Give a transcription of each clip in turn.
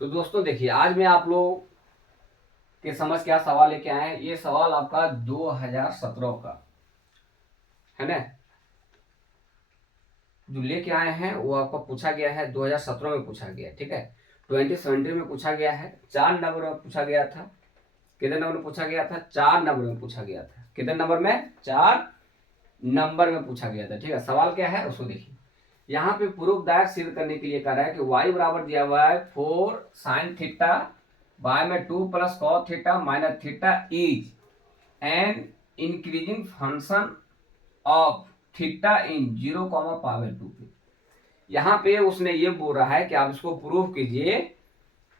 तो दोस्तों देखिए, आज मैं आप लोग के समझ क्या सवाल लेके आए हैं। ये सवाल आपका 2017 का है ना, जो लेके आए हैं वो आपका पूछा गया है 2017 में पूछा गया है। ठीक है, 2017 में पूछा गया है, 4 नंबर में पूछा गया था। कितने नंबर में पूछा गया था? 4 नंबर में पूछा गया था। कितने नंबर में? 4 नंबर में पूछा गया था। ठीक है, सवाल क्या है उसको देखिए। यहाँ पे प्रूफ दैट सिद्ध करने के लिए कह रहा है कि y बराबर दिया हुआ है 4 साइन थीटा बाय में 2 plus cos theta minus theta is an increasing function of theta in 0,π/2 पे। यहाँ पे उसने ये बोल रहा है कि आप इसको प्रूफ कीजिए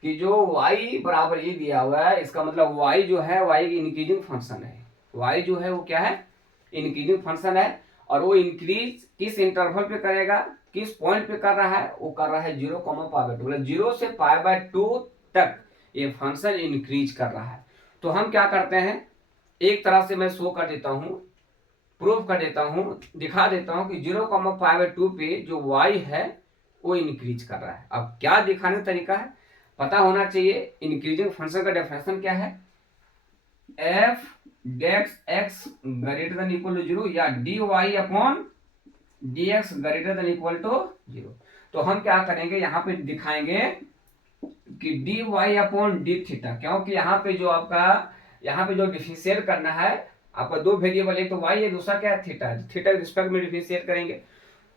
कि जो y बराबर ये दिया हुआ है, इसका मतलब y जो है y इंक्रीजिंग फंक्शन है। y जो है वो क्या है? इंक्रीजिंग फंक्शन है। और वो इंक्रीज किस इंटरवल पे करेगा, किस पॉइंट पे कर रहा है? वो कर रहा है 0,π/2, मतलब 0 से π/2 तक ये फंक्शन इंक्रीज कर रहा है। तो हम क्या करते हैं, एक तरह से मैं शो कर देता हूं, प्रूफ कर देता हूं, दिखा देता हूं कि 0,π/2 पे जो y है वो इंक्रीज कर रहा है। अब क्या दिखाने का तरीका है पता होना चाहिए। इंक्रीजिंग फंक्शन का डेफिनेशन क्या है? F dx X greater than equal to 0 या D Y upon D X greater than equal to 0। तो हम क्या करेंगे, यहाँ पे दिखाएंगे कि D Y upon D theta, क्योंकि यहाँ पे जो आपका यहाँ पे जो डिफरेंशिएट करना है आपका दो वेरिएबल, एक तो वाई है, दूसरा क्या है? थीटा। थीटा के रिस्पेक्ट में डिफरेंशिएट करेंगे।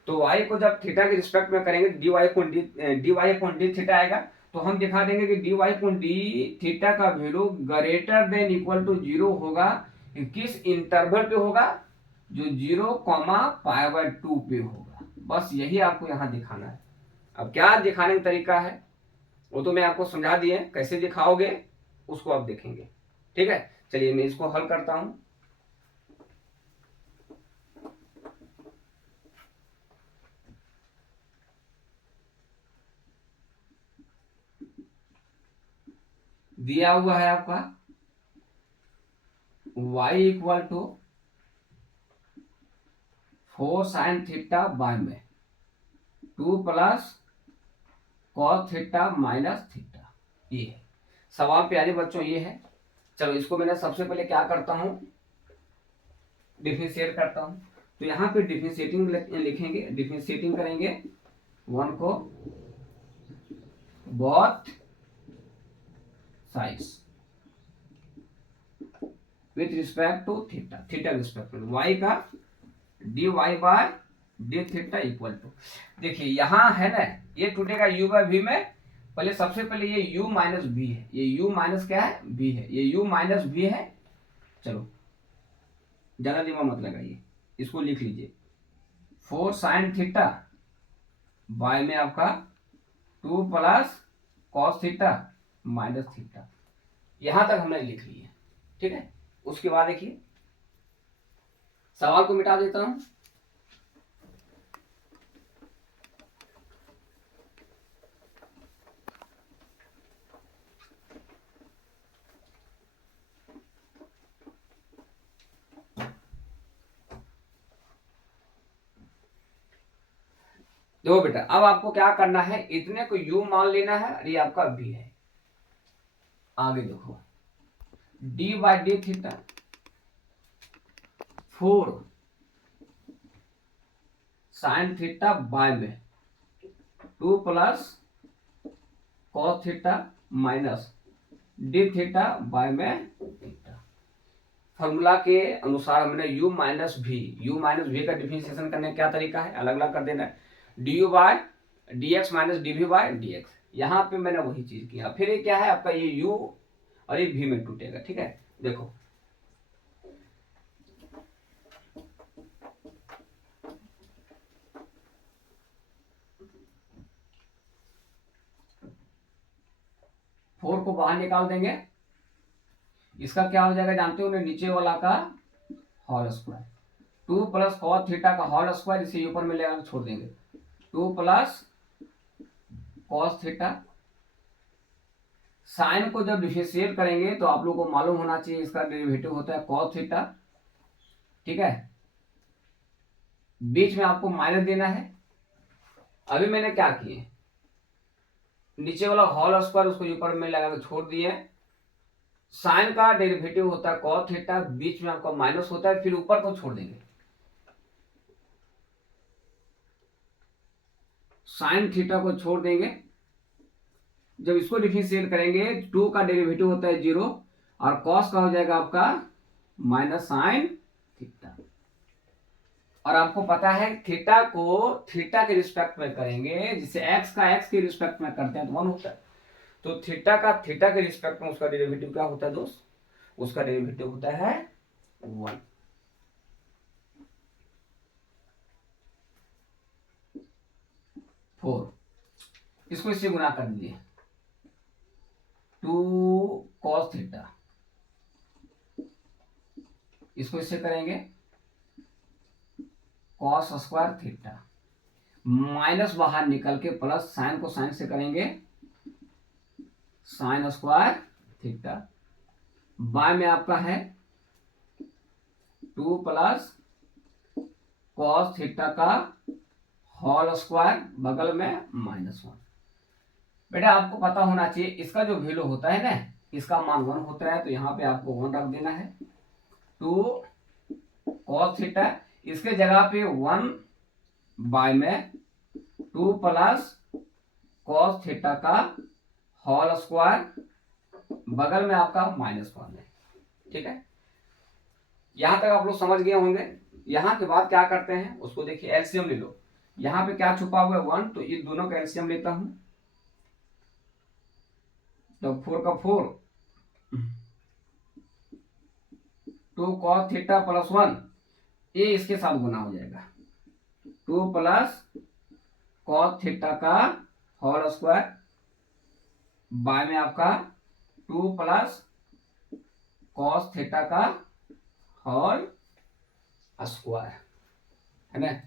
तो y को जब थीटा के रिस्पेक्ट में करेंगे D Y upon D theta आएगा। तो हम दिखा देंगे कि D Y upon D theta का value greater than equal to 0 होगा। किस इंटरवल पे होगा? जो 0,π/2 पे होगा। बस यही आपको यहाँ दिखाना है। अब क्या दिखाने का तरीका है वो तो मैं आपको समझा दिए, कैसे दिखाओगे उसको आप देखेंगे। ठीक है, चलिए मैं इसको हल करता हूं। दिया हुआ है आपका y equal to 4 sine theta by में 2 plus cos theta minus theta. ये है सवाल प्यारे बच्चों, ये है। चलो इसको मैंने सबसे पहले क्या करता हूं, डिफरेंशिएट करता हूं। तो यहाँ पे डिफरेंशिएटिंग लिखेंगे, डिफरेंशिएटिंग करेंगे वन को both sides with respect to theta, theta respect to y का D Y by D theta equal to, देखिए यहाँ है ना, ये टूटेगा u बाय v में। पहले सबसे पहले ये u माइनस v है, ये u माइनस क्या है? v है, ये u माइनस v है। चलो ज्यादा दिमाग मत लगाइए, इसको लिख लीजिए 4 साइन थीटा बाय में आपका 2 plus cos theta minus theta. यहां तक हमने लिख लिया। ठीक है, उसके बाद देखिए सवाल को मिटा देता हूं। देखो बेटा, अब आपको क्या करना है, इतने को u मान लेना है और ये आपका v है। आगे देखो D by D theta 4 sine theta by में 2 plus cos theta minus D theta by में थीटा। फॉर्मूला के अनुसार हमने u माइनस v का डिफरेंशिएशन करने का क्या तरीका है? अलग अलग कर देना है। D U by D X minus D V by D X. यहाँ पे मैंने वही चीज किया। फिर ये क्या है आपका, ये u और ये v में टूटेगा। ठीक है, देखो फोर को बाहर निकाल देंगे, इसका क्या हो जाएगा जानते हो? नीचे वाला का whole square, 2 plus cos theta का होल स्क्वायर, इसे ऊपर में ले छोड़ देंगे 2 प्लस कॉस थीटा। साइन को जब डिफरेंशिएट करेंगे तो आप लोग को मालूम होना चाहिए इसका डेरिवेटिव होता है कॉस थीटा। ठीक है, बीच में आपको माइनस देना है। अभी मैंने क्या किए, नीचे वाला होल स्क्वायर उसको ऊपर में लगा के छोड़ दिए। साइन का डेरिवेटिव होता है कॉस थीटा, बीच में आपका माइनस होता है, फिर ऊपर को छोड़ देंगे। साइन थीटा को छोड़ देंगे। जब इसको डिफरेंशिएट करेंगे 2 का डेरिवेटिव होता है 0 और कॉस का हो जाएगा आपका माइनस साइन थीटा। और आपको पता है थीटा को थीटा के रिस्पेक्ट में करेंगे, जिसे एक्स का एक्स के रिस्पेक्ट में करते हैं तो 1 होता है। तो थीटा का थीटा के रिस्पेक्ट में उसका डेरिवेटिव क्या होता है दोस्त? उसका डेरिवेटिव होता है 1। इसको इससे गुना कर दीजिए 2 cos थीटा, इसको इससे करेंगे cos स्क्वायर थीटा, माइनस बाहर निकल के प्लस साइन को साइन से करेंगे साइन स्क्वायर थीटा, बाय में आपका है 2 प्लस cos थीटा का होल स्क्वायर, बगल में -1। बेटा आपको पता होना चाहिए इसका जो वैल्यू होता है ना, इसका मान 1 होता है, तो यहाँ पे आपको 1 रख देना है। 2 cos थीटा, इसके जगह पे 1 बाय में 2 प्लस cos थीटा का होल स्क्वायर, बगल में आपका -1 है। ठीक है, यहां तक आप लोग समझ गए होंगे। यहां के बाद क्या करते हैं उसको देखिए, एलसीएम ले लो। यहाँ पे क्या छुपा हुआ है 1, तो ये दोनों का एलसीएम लेता हूं, तो 4 का 4, 2 cos थीटा प्लस 1, ये इसके साथ गुना हो जाएगा 2 प्लस cos थीटा का होल स्क्वायर, बाय में आपका 2 प्लस cos थीटा का होल स्क्वायर, है ना।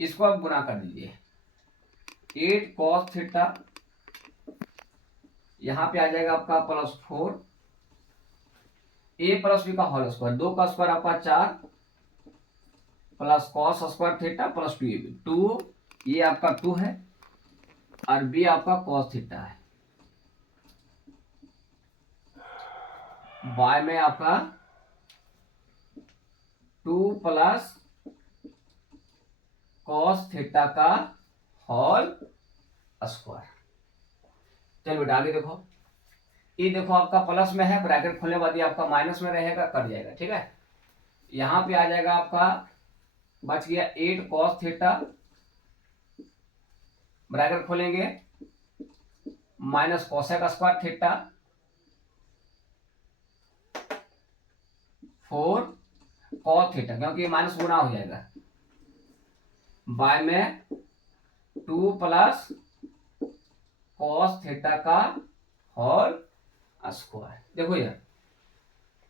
इसको आप गुना कर दीजिए 8 cos थीटा, यहां पे आ जाएगा आपका प्लस 4 a प्लस b का होल स्क्वायर, 2 का स्क्वायर आपका 4 plus cos square theta plus 2ab, 2 ये आपका 2 है और b आपका cos थीटा है, बाय में आपका 2 प्लस cos थीटा का होल स्क्वायर। चलो बेटा आगे देखो, ये देखो आपका प्लस में है, ब्रैकेट खोलने के बाद ये आपका माइनस में रहेगा, कट जाएगा। ठीक है, यहां पे आ जाएगा आपका बच गया 8 cos थीटा, ब्रैकेट खोलेंगे minus cosec square theta 4 cos theta, क्योंकि ये माइनस गुना हो जाएगा, बाय में 2 प्लस cos थीटा का होल स्क्वायर। देखो यार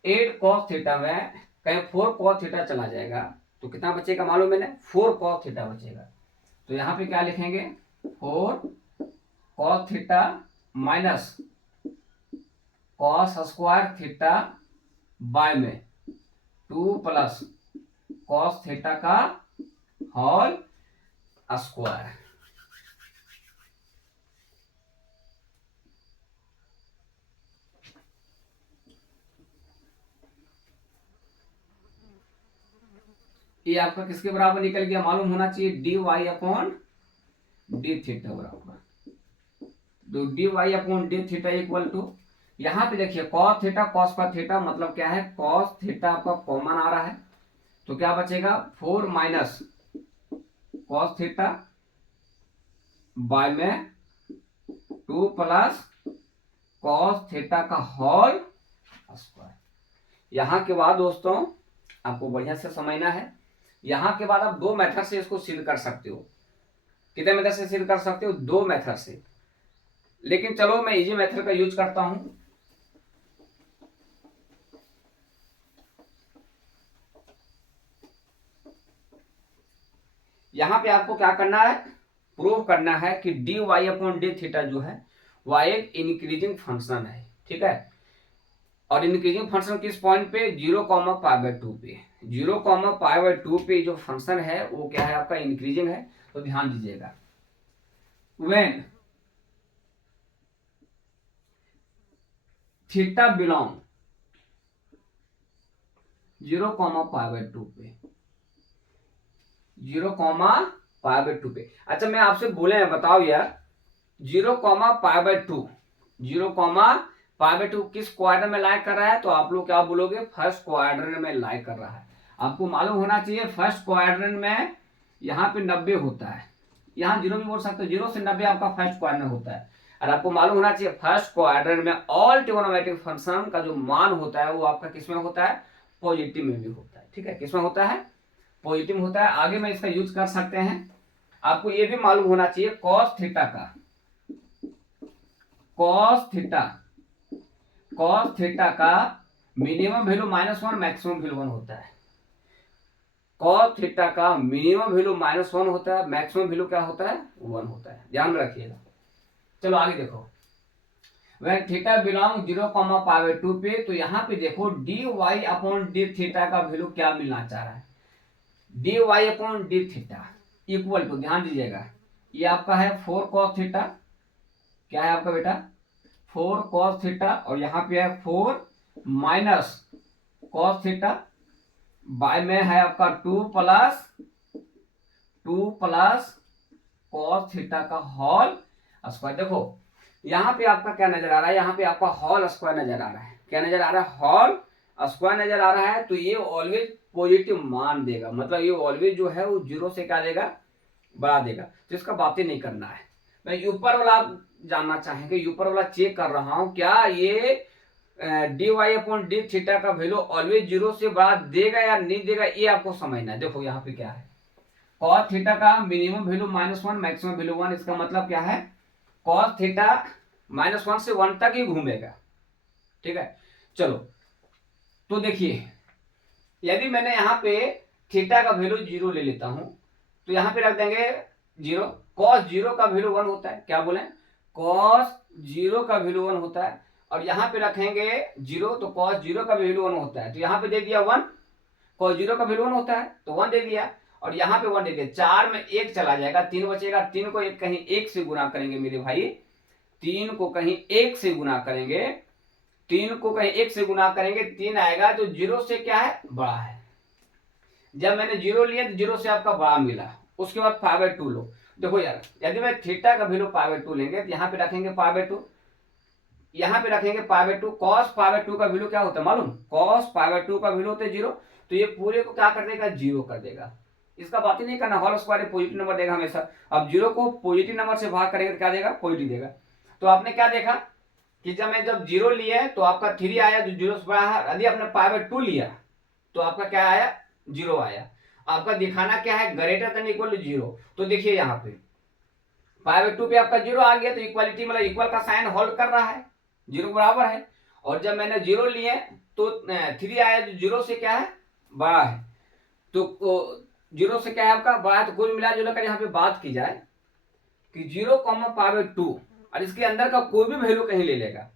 8 cos थीटा में कहीं 4 cos थीटा चला जाएगा तो कितना बचेगा मालूम है ना, 4 cos थीटा बचेगा। तो यहाँ पे क्या लिखेंगे 4 cos theta minus cos square theta, by में 2 प्लस cos थीटा का होल स्क्वायर। ये आपका किसके बराबर निकल गया मालूम होना चाहिए, dy अपॉन डी थीटा बराबर, तो dy upon D theta equal to, यहाँ पे देखिए cos थीटा cos का थीटा मतलब क्या है, cos थीटा आपका कॉमन आ रहा है, तो क्या बचेगा 4 माइनस cos थीटा, बाय में 2 प्लस cos थीटा का होल स्क्वायर। यहाँ के बाद दोस्तों आपको बढ़िया से समझना है, यहाँ के बाद आप 2 मेथड से इसको सिद्ध कर सकते हो। कितने मेथड से सिद्ध कर सकते हो? 2 मेथड से, लेकिन चलो मैं इजी मेथड का यूज करता हूं। यहाँ पे आपको क्या करना है, प्रूव करना है कि dy अपॉन डी थीटा जो है वह एक इंक्रीजिंग फंक्शन है, ठीक है। और इंक्रीजिंग फंक्शन किस पॉइंट पे, 0,π/2 पे, 0,π/2 पे जो फंक्शन है वो क्या है आपका, इंक्रीजिंग है। तो ध्यान दीजिएगा, व्हेन थीटा बिलोंग 0,π/2 पे, 0,π/2 पे। अच्छा मैं आपसे बोले बताओ यार, 0,π/2, 0,π/2 किस क्वाड्रेंट में लाई कर रहा है, तो आप लोग क्या बोलोगे, फर्स्ट क्वाड्रेंट में लाई कर रहा है। आपको मालूम होना चाहिए फर्स्ट क्वाड्रेंट में यहाँ पे 90 होता है, यहाँ 0 भी बोल सकते हो, 0 से 90 आपका फर्स्ट क्वाड्रेंट होता है। और आपको मालूम होना चाहिए फर्स्ट क्वाड्रेंट में ऑल ट्रिगोनोमेट्रिक फंक्शन का जो मान होता है वो आपका किसमें होता है, पॉजिटिव में भी होता है, ठीक है। किसमें होता है, पॉजिटिव होता है। आगे में इसका यूज कर सकते हैं। आपको ये भी मालूम होना चाहिए कॉस थीटा का, कॉस थीटा का मिनिमम वैल्यू -1, मैक्सिमम वैल्यू 1 होता है। कॉस थीटा का मिनिमम वैल्यू -1 होता है, मैक्सिमम वैल्यू क्या होता है, 1 होता है, ध्यान में रखिएगा। चलो आगे देखो, वह थीटा बिलोंग 0,π/2 पे, तो यहाँ पे देखो dy अपॉन डी थीटा का वैल्यू क्या मिलना चाह रहा है, dy upon D theta equal to, ध्यान दीजिएगा, ये आपका है 4 cos थीटा, क्या है आपका बेटा 4 cos थीटा, और यहाँ पे है 4 माइनस cos थीटा, बाय में है आपका 2 प्लस cos थीटा का होल स्क्वायर। देखो यहाँ पे आपका क्या नजर आ रहा है, यहाँ पे आपका होल स्क्वायर नजर आ रहा है, क्या नजर आ रहा है, होल स्क्वायर नजर आ रहा है। तो ये ऑलवेज पॉजिटिव मान देगा, मतलब ये ऑलवेज जो है वो 0 से क्या देगा, बढ़ा देगा। तो इसका बातें नहीं करना है। मैं ऊपर वाला जानना चाहेंगे, ऊपर वाला चेक कर रहा हूं, क्या ये dy अपॉन डी थीटा का वैल्यू ऑलवेज 0 से बढ़ा देगा या नहीं देगा, ये आपको समझना है। देखो यहाँ पे क्या है, cos थीटा का मिनिमम वैल्यू -1, मैक्सिमम वैल्यू 1, इसका मतलब क्या है, cos थीटा -1 से 1 तक ही घूमेगा, ठीक है। चलो तो देखिए, यदि मैंने यहाँ पे थीटा का वैल्यू 0 ले लेता हूं, तो यहाँ पे रख देंगे 0, cos 0 का वैल्यू 1 होता है, क्या बोले, cos 0 का वैल्यू 1 होता है, और यहाँ पे रखेंगे 0, तो cos 0 का वैल्यू 1 होता है, तो यहाँ पे दे दिया 1, cos 0 का वैल्यू 1 होता है तो 1 दे दिया, और यहाँ पे 1 दे दिया, 4 में 1 चला जाएगा, 3 बचेगा, 3 को एक कहीं 1 से गुना करेंगे मेरे भाई, 3 को कहीं 1 से गुना करेंगे, 3 को कहीं 1 से गुना करेंगे, 3 आएगा, तो 0 से क्या है, बड़ा है। जब मैंने 0 लिया तो 0 से आपका बड़ा मिला, उसके बाद π/2 लो। देखो यार, यदि मैं थीटा का वैल्यू π/2 लेंगे तो यहाँ पे रखेंगे π/2, यहाँ पे रखेंगे π/2, cos π/2 का वैल्यू क्या होता है मालूम, cos π/2 का वैल्यू होता है 0, तो ये पूरे को क्या कर देगा, 0 कर देगा। इसका बात ही नहीं करना, होल स्क्वायर पॉजिटिव नंबर देगा हमेशा। अब 0 को पॉजिटिव नंबर से भाग करेंगे तो क्या देगा, पॉजिटिव देगा। तो आपने क्या देखा कि जब 0 लिया तो आपका 3 आया, जो 0 से बड़ा है। यदि आपने π/2 लिया तो आपका क्या आया, 0 आया। आपका दिखाना क्या है, ग्रेटर देन इक्वल टू 0। तो देखिए यहाँ पे π/2 पे आपका 0 आ गया, तो इक्वालिटी मतलब इक्वल का साइन होल्ड कर रहा है, 0 बराबर है। और जब मैंने 0 लिए तो 3 आया, जो 0 से क्या है, बड़ा है। तो 0 से क्या है आपका, बड़ा है। तो कुल मिला जुला कर यहाँ पे बात की जाए कि 0,π/2 और इसके अंदर का कोई भी वैल्यू कहीं ले लेगा।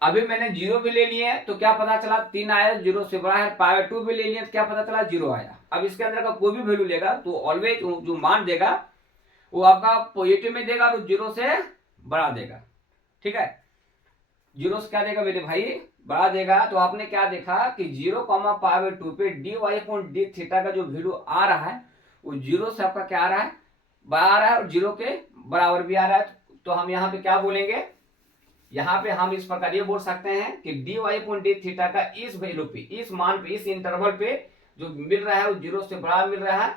अभी मैंने 0 भी ले लिए तो क्या पता चला, 3 आया, 0 से बड़ा है। π/2 भी ले लिए तो क्या पता चला, 0 आया। अब इसके अंदर का कोई भी वैल्यू लेगा तो ऑलवेज जो मान देगा वो आपका पॉजिटिव में देगा और 0 से बढ़ा देगा, ठीक है। 0 से क्या देगा मेरे भाई, बढ़ा देगा। तो आपने क्या देखा कि 0,π/2 पे dy अपॉन डी थीटा का जो वैल्यू आ रहा है वो 0 से आपका क्या आ रहा है, बढ़ा आ रहा है, और 0 के बराबर भी आ रहा है। तो हम यहाँ पे क्या बोलेंगे, यहाँ पे हम इस प्रकार ये बोल सकते हैं कि dy अपॉन डी थीटा का इस वैल्यू पे, इस मान पे, इस इंटरवल पे जो मिल रहा है वो 0 से बड़ा मिल रहा है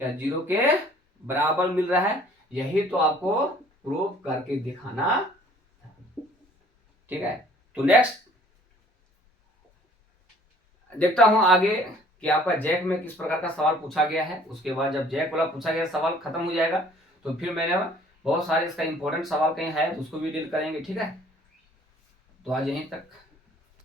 या 0 के बराबर मिल रहा है। यही तो आपको प्रूव करके दिखाना, ठीक है। तो नेक्स्ट देखता हूं आगे कि आपका जैक में किस प्रकार का सवाल पूछा गया है। उसके बाद जब जैक वाला पूछा गया सवाल खत्म हो जाएगा तो फिर मैंने बहुत सारे इसका इंपॉर्टेंट सवाल कहीं है तो उसको भी डील करेंगे, ठीक है। तो आज यहीं तक।